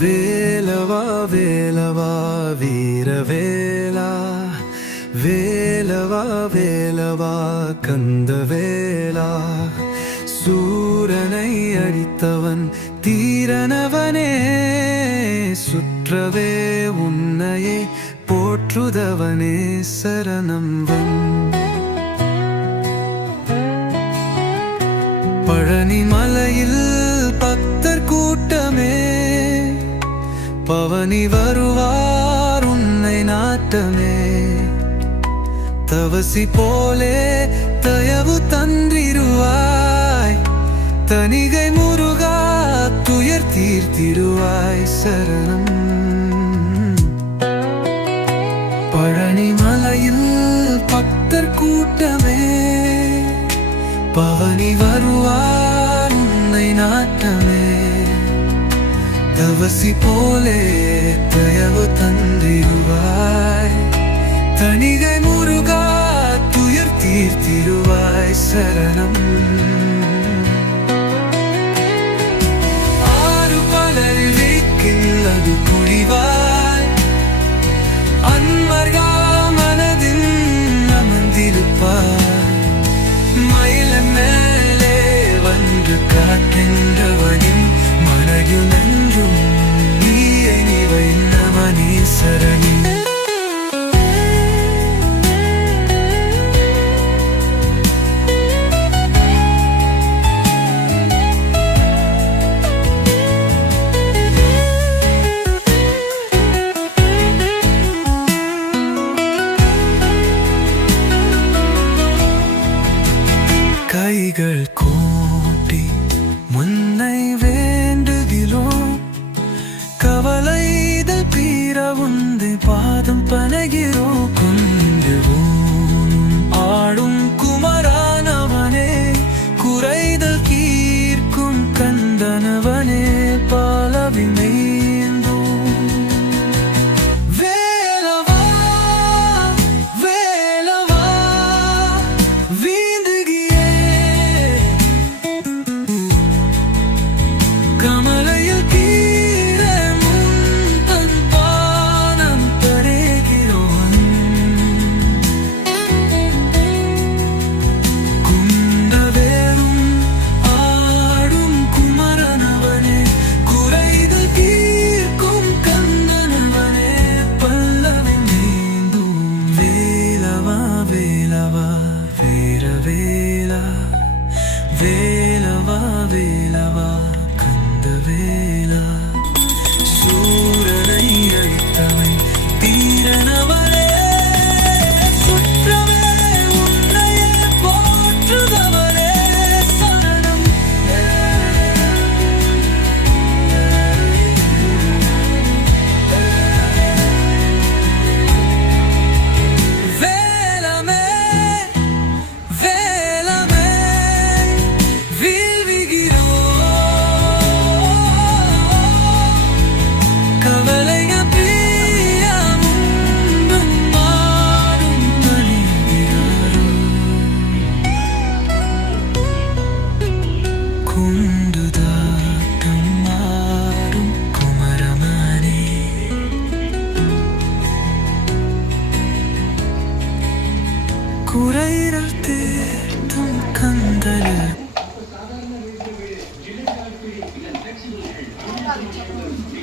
வேலவா வேலவா வீரவேலா. வேலவா வேலவா கந்தவேலா. சூரனை அடித்தவன் தீரனவனே. சுற்றவே உன்னையே போற்றுதவனே சரணம்பன். பழனி மலையில் பக்தர் கூட்டமே. பவனி வருவார் உன்னை நாட்டமே தவசி போலே தயவு தந்திருவாய். தனிகை முருகா துயர் தீர்த்திடுவாய் சரணம். பழனி மலையில் பக்தர் கூட்டமே. பவனி வருவார் உன்னை நாட்டமே. தவசி போலே தயவு தந்திருவாய் தனிகை முருகா துயர் தீர்த்திருவாய் சரணம் ang panagirupan வேலவா வேலவா கந்த வேல കുന്തുതാക്കം മാറും കുമരമാനെ കുറയിരൽ തീർത്തും കന്തൽ Thank you.